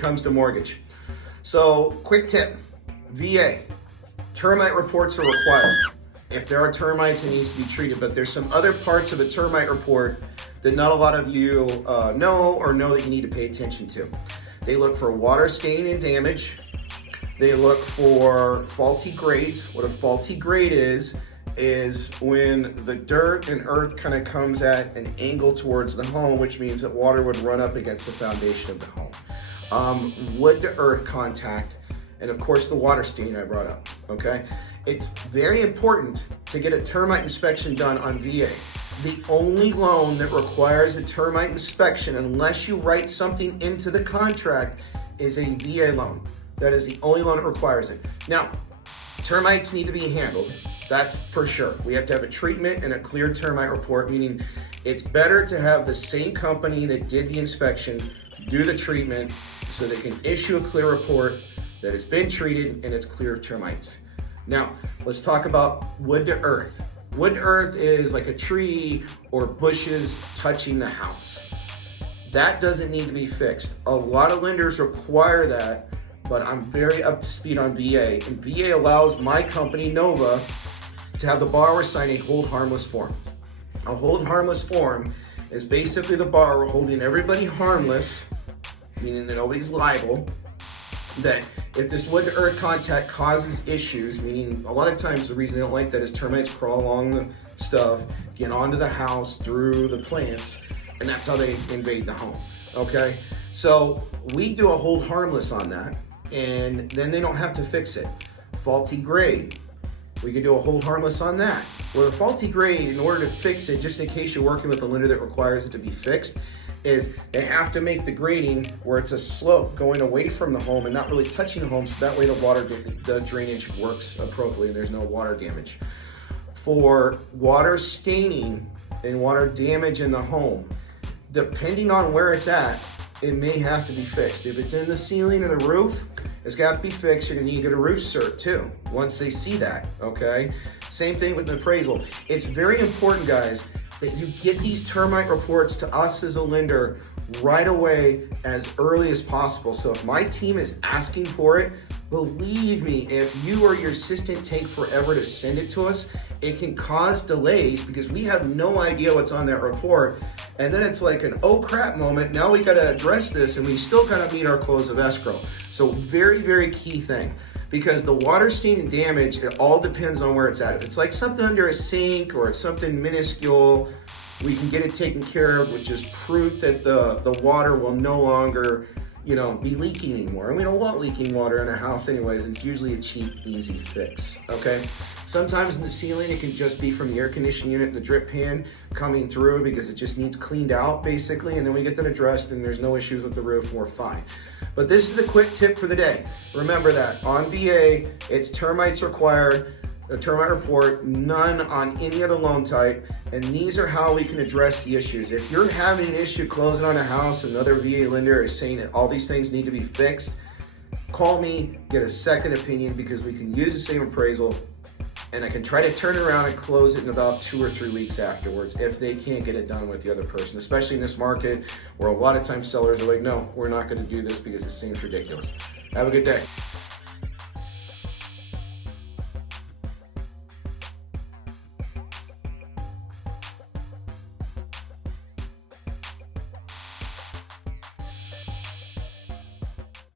comes to mortgage. So quick tip, VA, termite reports are required. If there are termites, it needs to be treated, but there's some other parts of the termite report that not a lot of you know that you need to pay attention to. They look for water stain and damage. They look for faulty grades. What a faulty grade is when the dirt and earth kind of comes at an angle towards the home, which means that water would run up against the foundation of the home. Wood to earth contact, and of course the water stain I brought up, okay? It's very important to get a termite inspection done on VA. The only loan that requires a termite inspection, unless you write something into the contract, is a VA loan. That is the only loan that requires it. Now, termites need to be handled, that's for sure. We have to have a treatment and a clear termite report, meaning it's better to have the same company that did the inspection do the treatment so they can issue a clear report that has been treated and it's clear of termites. Now, let's talk about wood to earth. Wood to earth is like a tree or bushes touching the house. That doesn't need to be fixed. A lot of lenders require that, but I'm very up to speed on VA. And VA allows my company, Nova, to have the borrower sign a hold harmless form. A hold harmless form is basically the borrower holding everybody harmless, meaning that nobody's liable, that if this wood to earth contact causes issues, meaning a lot of times the reason they don't like that is termites crawl along the stuff, get onto the house through the plants, and that's how they invade the home, okay? So we do a hold harmless on that, and then they don't have to fix it. Faulty grade, we could do a hold harmless on that. With a faulty grade, in order to fix it, just in case you're working with a lender that requires it to be fixed, is they have to make the grading where it's a slope going away from the home and not really touching the home, so that way the drainage works appropriately and there's no water damage. For water staining and water damage in the home, depending on where it's at, it may have to be fixed. If it's in the ceiling or the roof, it's got to be fixed. You're gonna need to get a roof cert too, once they see that, okay? Same thing with the appraisal. It's very important, guys, that you get these termite reports to us as a lender right away as early as possible. So if my team is asking for it, believe me, if you or your assistant take forever to send it to us, it can cause delays because we have no idea what's on that report. And then it's like an oh crap moment. Now we gotta address this and we still gotta meet our close of escrow. So very, very key thing. Because the water stain and damage, it all depends on where it's at. If it's like something under a sink or it's something minuscule, we can get it taken care of, which is proof that the water will no longer, be leaking anymore. And we don't want leaking water in a house anyways. It's usually a cheap, easy fix, okay? Sometimes in the ceiling, it can just be from the air conditioning unit and the drip pan coming through because it just needs cleaned out basically. And then we get that addressed and there's no issues with the roof and we're fine. But this is the quick tip for the day. Remember that on VA, it's termites required, a termite report, none on any other loan type. And these are how we can address the issues. If you're having an issue closing on a house, another VA lender is saying that all these things need to be fixed, call me, get a second opinion because we can use the same appraisal and I can try to turn around and close it in about 2 or 3 weeks afterwards if they can't get it done with the other person, especially in this market where a lot of times sellers are like, no, we're not gonna do this because it seems ridiculous. Have a good day.